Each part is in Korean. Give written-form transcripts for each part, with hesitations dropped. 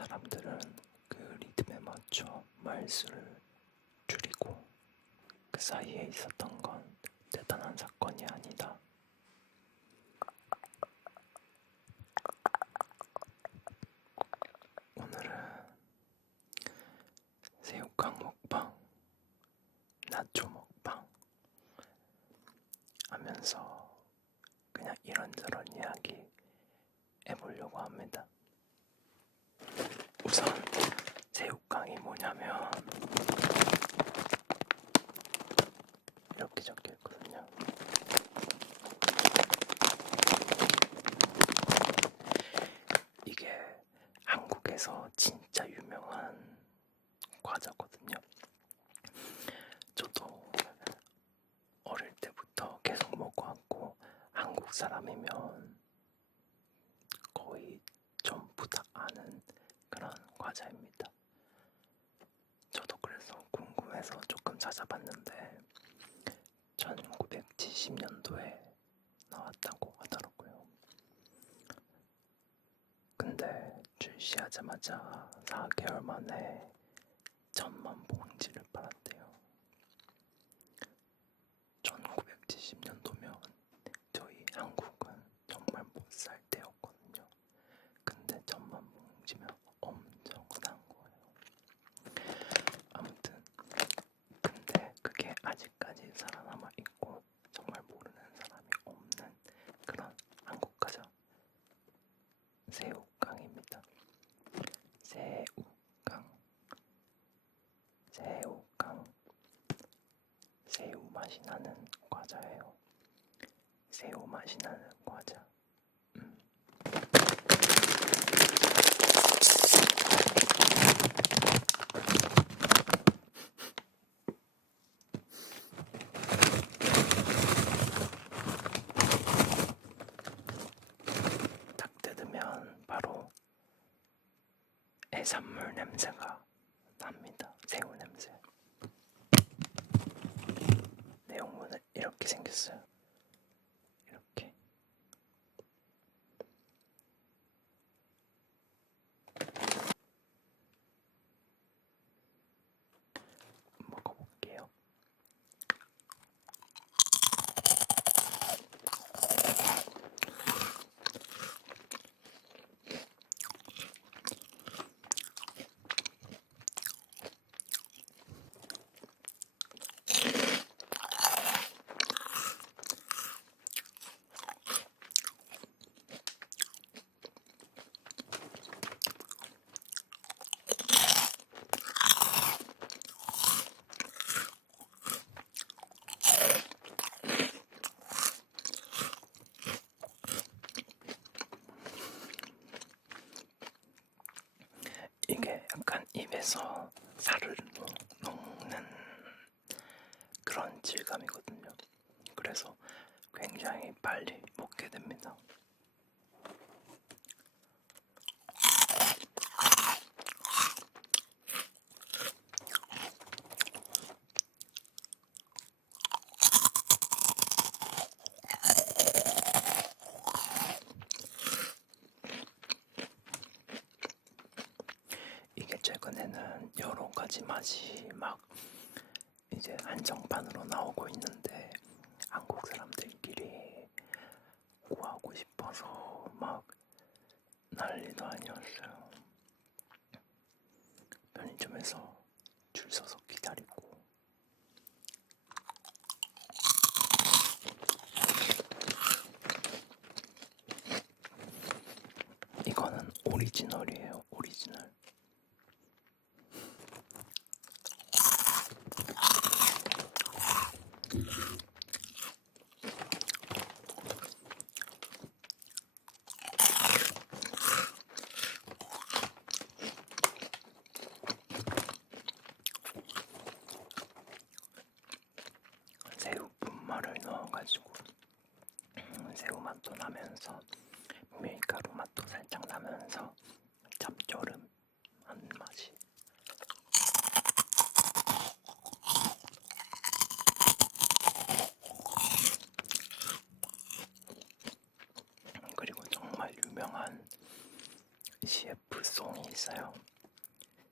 사람들은 그 리듬에 맞춰 말수를 줄이고 그 사이에 있었던 건 대단한 사건이 아니다. 오늘은 새우깡 먹방, 나초 먹방 하면서 그냥 이런저런 이야기 해보려고 합니다. 우선 새우깡이 뭐냐면 이렇게 적혀 있거든요. 이게 한국에서 진짜 유명한 과자거든요. 저도 어릴 때부터 계속 먹어왔고 한국 사람이면 거의 전부 다 아는 그런 과자입니다. 저도 그래서 궁금해서 조금 찾아봤는데 1970년도에 나왔다고 하더라고요. 근데 출시하자마자 4개월 만에 1000만 봉지를 팔았대요. 1970년도면 저희 한국은 정말 못 살 때였거든요. 근데 1000만 봉지면 엄청난 거예요. 아무튼 근데 그게 아직까지 살아남아 있고 정말 모르는 사람이 없는 그런 한국 과자 새우깡입니다. 새우깡 새우 맛이 나는 과자예요. 새우 맛이 나는 과자. 딱 뜯으면 바로 해산물 냄새가 납니다. 새우 냄새. 내용물은 이렇게 생겼어요. 이렇게. 먹어볼게요. 이게 약간 입에서 살을 녹는 그런 질감이거든요. 그래서 굉장히 빨리 먹게 됩니다. 이게 최근에는 여러 가지 맛이 막 이제 한정판으로 나오고 있는데 한국 사람들끼리 구하고 싶어서 막 난리도 아니었어요. 편의점에서 줄 서서 기다리고. 이거는 오리지널이에요. 오리지널. 새우 분말을 넣어가지고 새우 맛도 나면서 밀가루 맛도 살짝 나면서 짭조름한 맛이. 그리고 정말 유명한 CF 송이 있어요.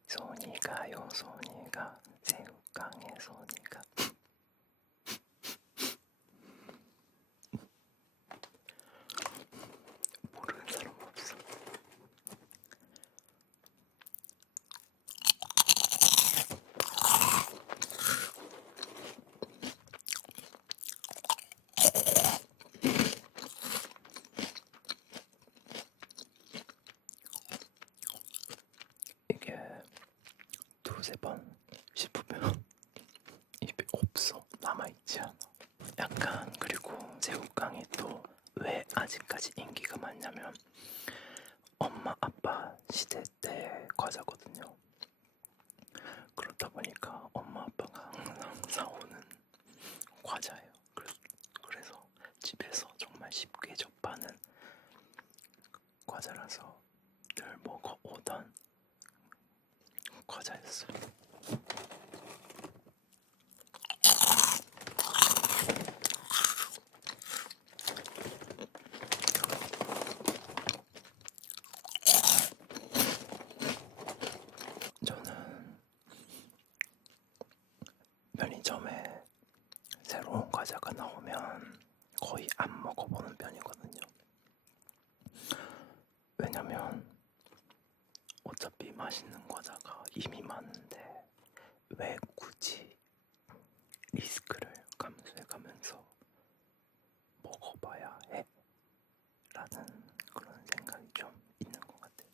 손이 가요, 손이 가. 새우깡에 손이 가. 모르는 사람 없어. 이게 두세 번 씹으면 입에 없어. 남아있지 않아. 약간 그리고 새우깡이 또 왜 아직까지 인기가 많냐면 엄마 아빠 시대 때 과자거든요. 그렇다 보니까 엄마 아빠가 항상 사오는 과자예요. 그래서 집에서 정말 쉽게 접하는 과자라서 늘 먹어오던 과자였어요. 저는 편의점에 새로운 과자가 나오면 거의 안 먹어보는 편이거든요. 왜냐면 어차피 맛있는 과자가 이미 많은데 왜 굳이 리스크를 감수해가면서 먹어봐야 해? 라는 그런 생각이 좀 있는 것 같아요.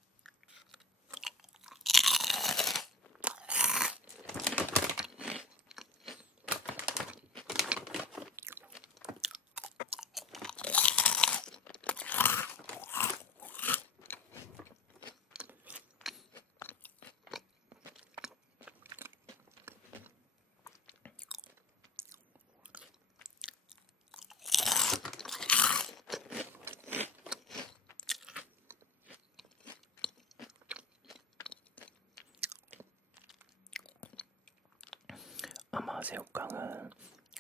아마 새우깡은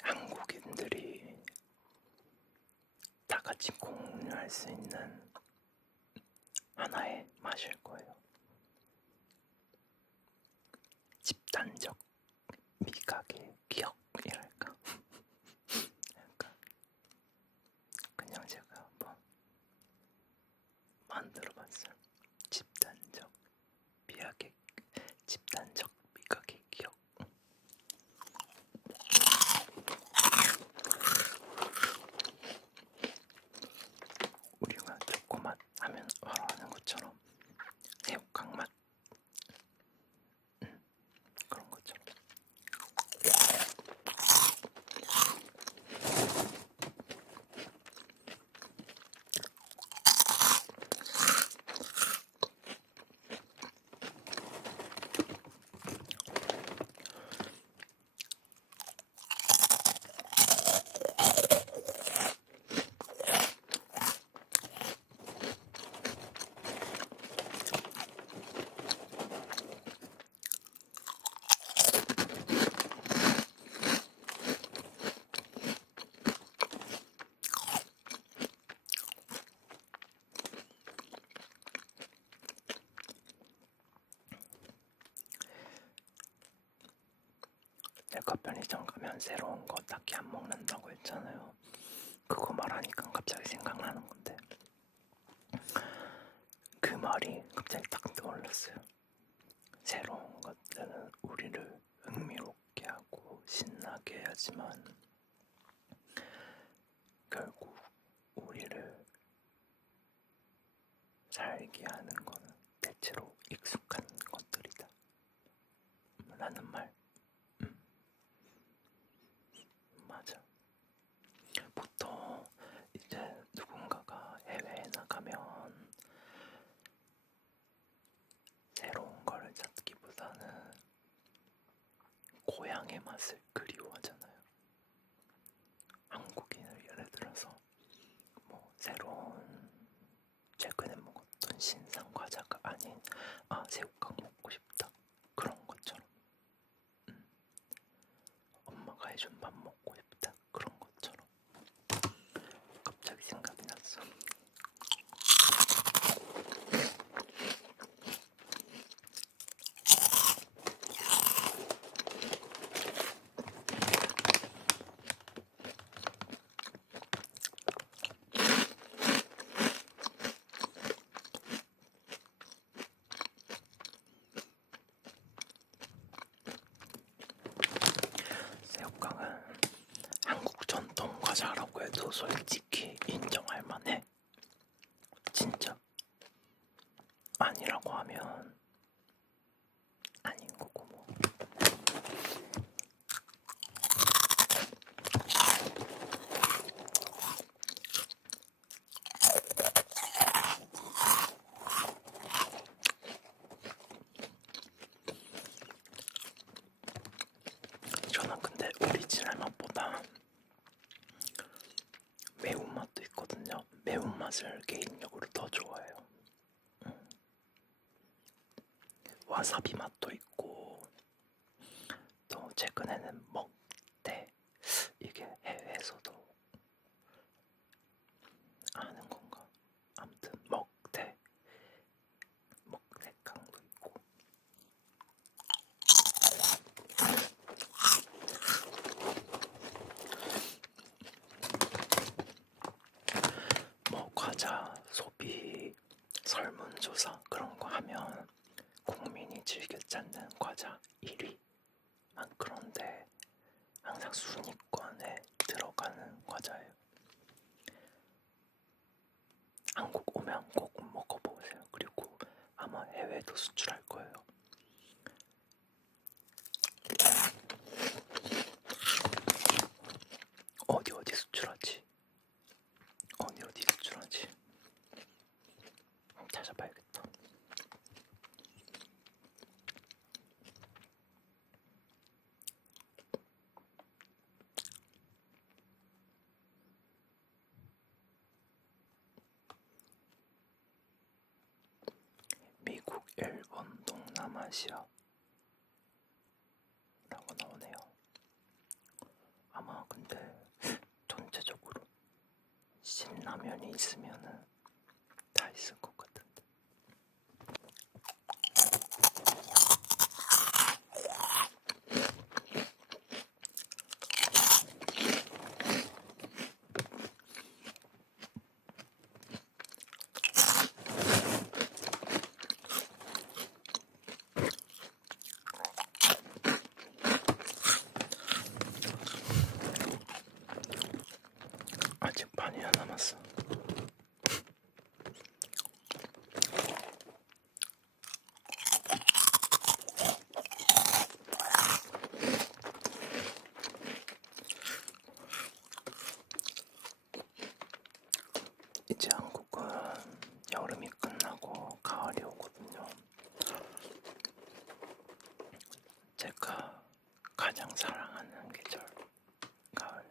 한국인들이 다 같이 공유할 수 있는 하나의 맛일 거예요. 집단적 미각의 기억이랄까. 약간 그냥 제가 한번 만들어봤어요. 집단적 미각의 기억. 우리가 초코맛 하면 바로 아는 것처럼 새우깡 맛 그런 것처럼. 내가 편의점 가면 새로운 거 딱히 안 먹는다고 했잖아요. 그거 말하니까 갑자기 생각나는 건데 그 말이 갑자기 딱 떠올랐어요. 새로운 것들은 우리를 흥미롭게 하고 신나게 하지만 결국 우리를 살게 하는 거는 대체로 익숙한 것들이다 라는 말. 맞아. 보통 이제 누군가가 해외에 나가면 새로운 걸 찾기보다는 고향의 맛을 그리워하잖아요. 한국인을 예를 들어서 뭐 새로운 최근에 먹었던 신상 과자가 아닌 새우깡 먹고 싶다 그런 것처럼 엄마가 해준 밥 먹고 싶다 그런 것처럼 갑자기 생각이 났어. 솔직히 인정할 만해. 진짜 아니라고 하면 아닌 거고 뭐. 저는 근데 오리지널 맛보다 매운맛도 있거든요. 매운맛을 개인적으로 더 좋아해요. 와사비 맛도 있고, 또 최근에는 먹대, 이게 해외에서도 아는 건가? 아무튼 먹대깡도 있고. 뭐 과자 소비 설문조사 그런 거 하면 국민이 즐겨 찾는 과자 1위만, 그런데 항상 순위권에 들어가는 과자예요. 한국 오면 꼭 먹어보세요. 그리고 아마 해외도 수출할 거예요. 어디 수출하지? 어디 수출하지? 찾아봐야겠다. 미국, 일본, 동남아시아 라고 나오네요. 아마 근데 전체적으로 신라면이 있으면은 다 있을 것 같은데. 아직 반이나 남았어. 이제 한국은 여름이 끝나고 가을이 오거든요. 제가 가장 사랑하는 계절, 가을.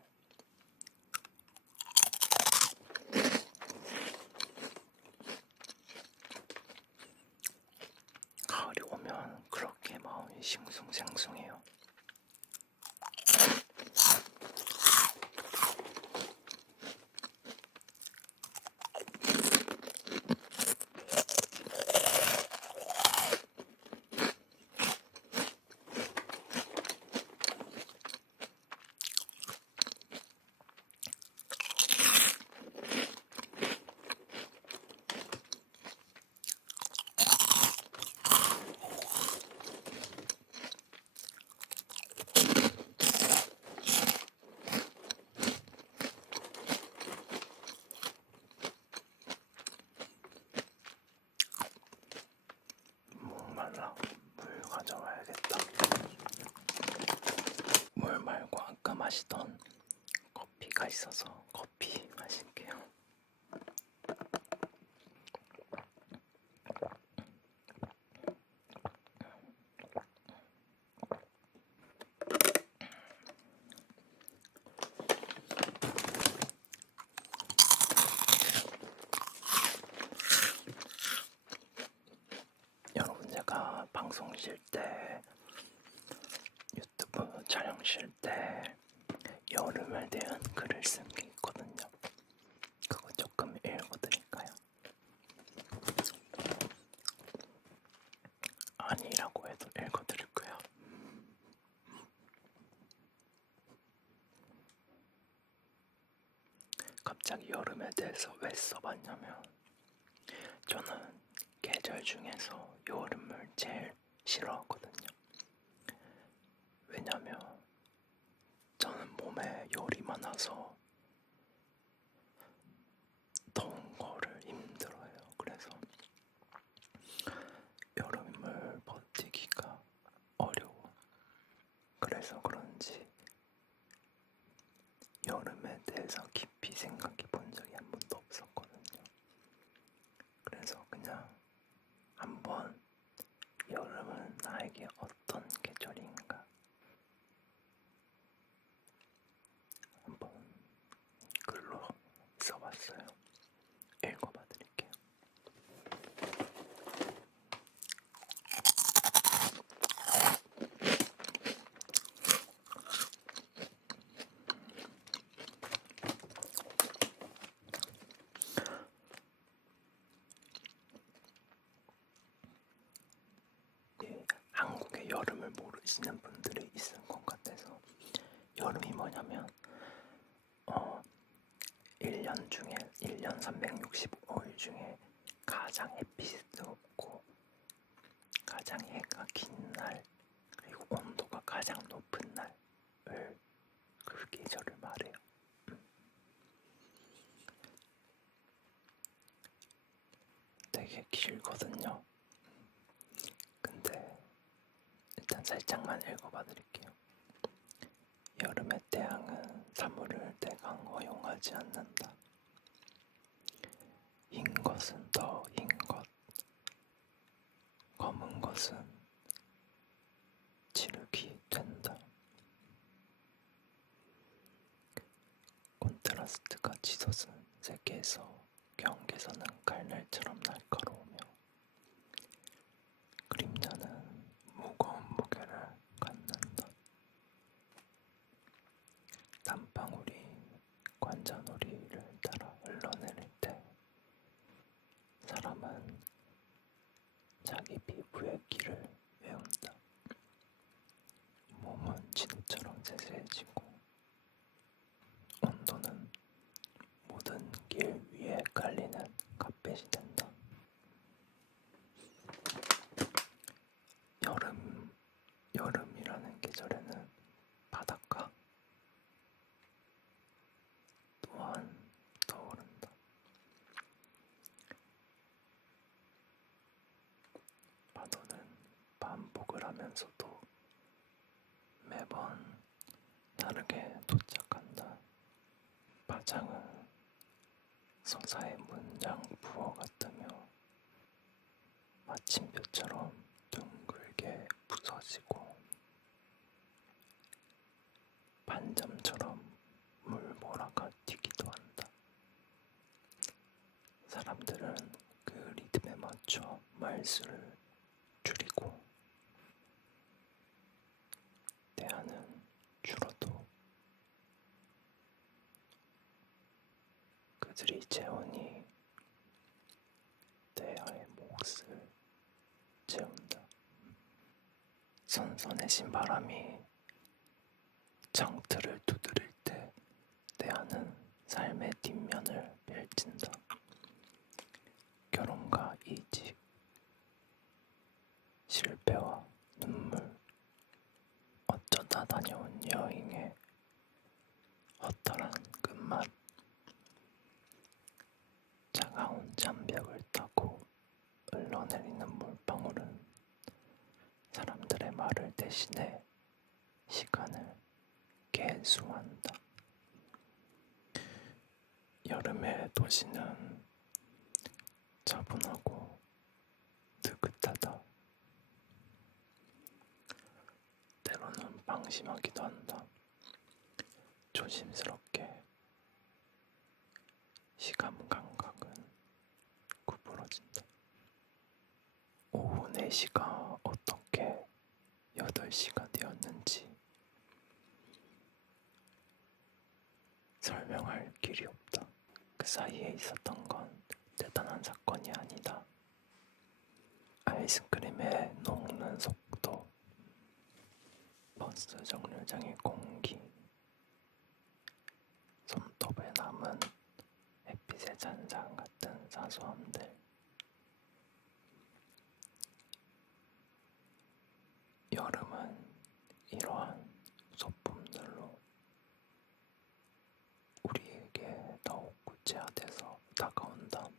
가을이 오면 그렇게 마음이 싱숭생숭해요. 목말라. 물 가져와야겠다. 물 말고 아까 마시던 커피가 있어서 커피 마실게요. 여러분, 제가 방송 쉴 때, 유튜브 촬영 쉴 때 여름에 대한 글을 쓴 게 있거든요. 그거 조금 읽어드릴까요? 아니라고 해도 읽어드릴 거예요. 갑자기 여름에 대해서 왜 써봤냐면, 저는 계절 중에서 여름을 제일 싫어하거든요. 왜냐면 저는 몸에 열이 많아서 대해서 깊이 생각해 본 적이 한 번도 없었거든요. 그래서 그냥 한번 여름은 나에게 어떤 계절인가 한번 글로 써봤어요. 읽어봐 드릴게요. 한국의 여름을 모르시는 분들이 있을 것 같아서 여름이 뭐냐면 1년 365일 중에 가장 햇빛이 뜨겁고 가장 해가 긴 날 그리고 온도가 가장 높은 날을 그 계절을 말해요. 되게 길거든요. 근데 일단 살짝만 읽어봐 드릴게요. 여름의 태양은 사물을 대강 허용하지 않는다. 흰 것은 더 흰 것, 검은 것은 지르기 된다. 콘트라스트가 치솟은 세계에서 경계선은 칼날처럼 날카로우며 그림자는 무거운 무게를 갖는다. 땀방울이 관자놀이를 따라 흘러내릴 때 사람은 자기 피부의 길을 외운다. 몸은 진흙처럼 세세해지고 온도는 모든 길 위에 깔리는 카펫이 된다. 여름이라는 계절에는 바닷가 또한 떠오른다. 파도는 반복을 하면서도 매번 다르게 도착한다. 바장은 서사의 문장 부호 같으며 마침표처럼 둥글게 부서지고 반점처럼 물보라가 튀기도 한다. 사람들은 그 리듬에 맞춰 말수를 줄이고 대하는 줄어도 그들이 재혼이 대하의 몫을 채운다. 선선해진 바람이 창틀을 두드릴 때 대하는 삶의 뒷면을 펼친다. 결혼과 이직, 실패와 눈물, 어쩌다 다녀온 여행의 허탈한 끝맛, 차가운 잔벽을 타고 흘러내리는 물방울은 사람들의 말을 대신해 시간을 계수한다. 여름의 도시는 차분하고 느긋하다. 때로는 방심하기도 한다. 조심스럽게 시간 감각은 구부러진다. 오후 4시가 어떻게 8시가 되었는지 설명할 길이 없다. 그 사이에 있었던 건 대단한 사건이 아니다. 아이스크림의 녹는 속도, 버스 정류장의 공기, 손톱에 남은 햇빛의 잔상 같은 사소함들. 여름은 이러한 소품들로 우리에게 더욱 구체화돼서 다가온다.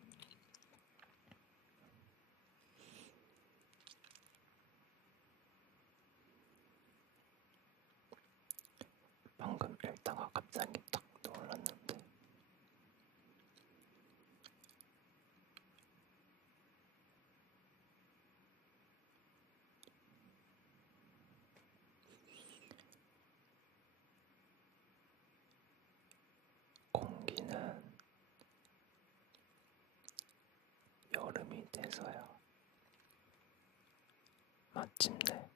방금 읽다가 갑자기 딱 떠올랐는데 돼서야 마침내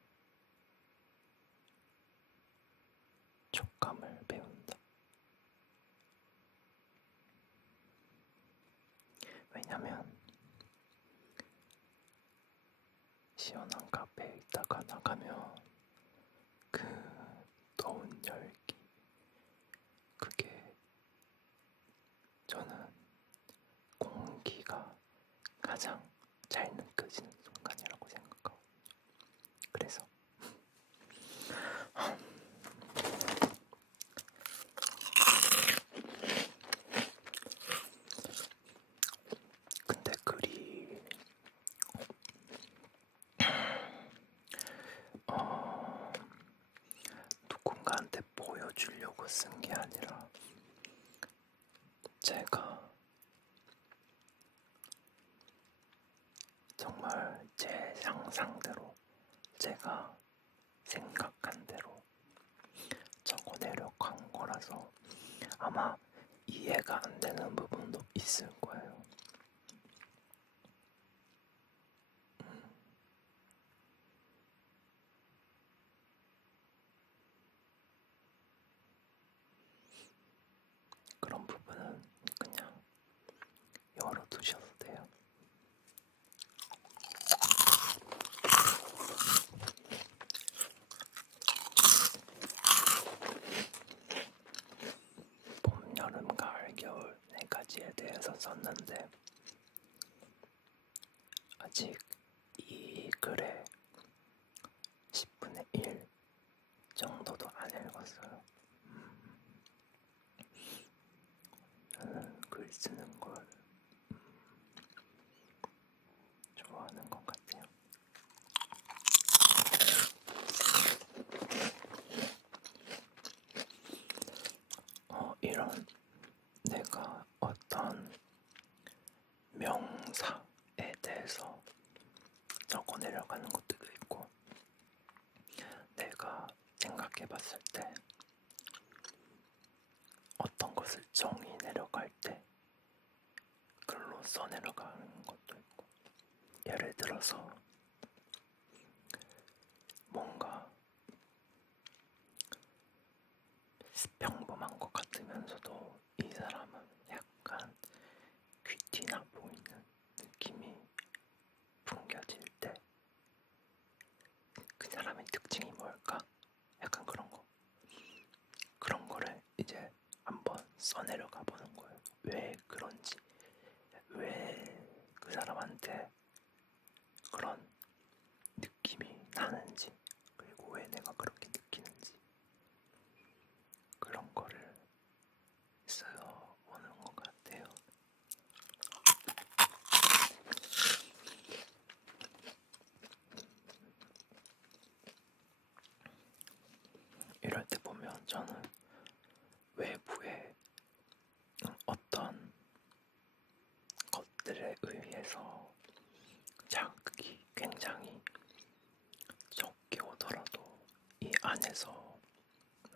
촉감을 배운다. 왜냐면 시원한 카페에 있다가 나가면 그 더운 열기, 그게 저는 공기가 가장 잘 느껴지는 순간이라고 생각하고, 그래서 근데 글이 누군가한테 보여주려고 쓴 게 아니라 제가 정말 제 상상대로, 제가 생각한 대로 적어내려고 한 거라서 아마 이해가 안 되는 부분도 있을 거예요. 그런 부분은 그냥 열어두셔도 돼요. 봄, 여름, 가을, 겨울 네 가지에 대해서 썼는데 아직 이 글의 10분의 1 정도도 안 읽었어요. 저는 글 쓰는 걸 좋아하는 것 같아요. 이런 내가 어떤 명사에 대해서 적어 내려가는 것도 있고, 내가 생각해 봤을 때 어떤 것을 정의 내려갈 때 글로 써 내려가는 것도 있고, 예를 들어서 뭔가 평범한 것 같으면서도 이 사람은 약간 귀티나 보이는 느낌이 풍겨질 때 그 사람의 특징이 뭘까? 약간 그런 거를 이제 한번 써내려가 보는 거예요. 왜 그런지, 왜 그 사람한테 그런 느낌이 나는지, 그리고 왜 내가 그렇게 느끼는지, 그런 거를 써보는 것 같아요. 이럴 때 보면 저는 외부의 어떤 것들에 의해서 자극이 굉장히 적게 오더라도 이 안에서,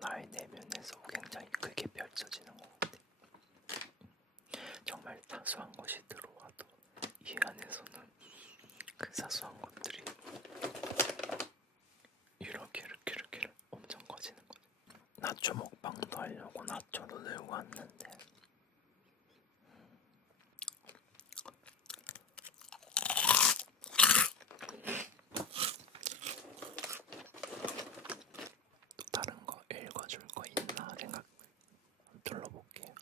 나의 내면에서 굉장히 크게 펼쳐지는 것 같아요. 정말 사소한 것이 들어와도 이 안에서는 그 사소한 것들이 이렇게 엄청 커지는 거죠. 나초 먹방도 하려고 나초도 들고 왔는데 또 다른 거 읽어줄 거 있나 생각 둘러볼게요.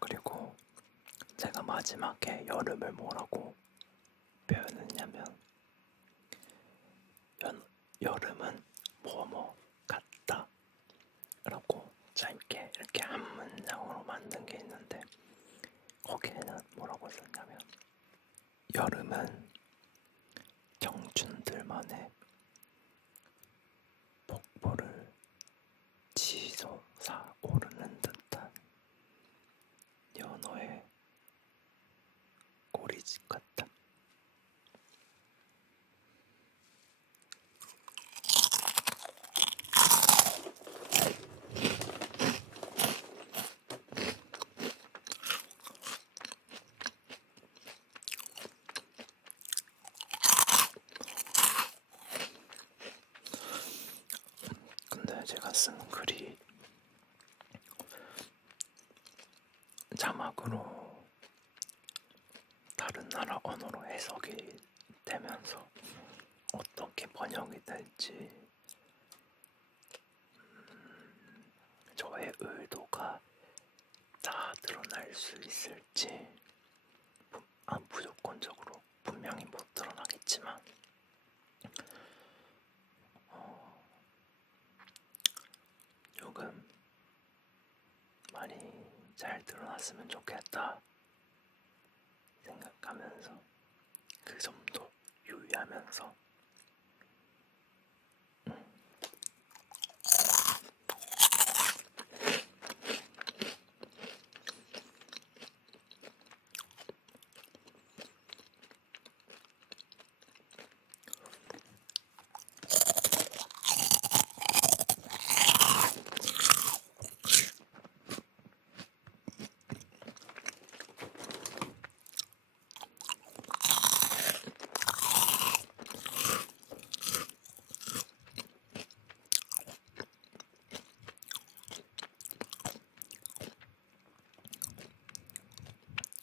그리고 제가 마지막에 여름을 뭐라고 표현했냐면 여름은 뭐뭐 같다 라고 짧게 이렇게 한 문장으로 만든 게 있는데 거기에는 뭐라고 썼냐면 여름은 청춘들만의 폭포를 치솟아 오르는 듯한 연어의 꼬리집 같다. 근데 제가 쓴 글이 자막으로 다른 나라 언어로 해석이 되면서 어떻게 번역이 될지 저의 의도가 다 드러날 수 있을지 무조건적으로 분명히 못 드러나겠지만 조금 많이 잘 드러났으면 좋겠다 생각하면서 그 점도 유의하면서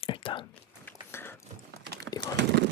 일단 이건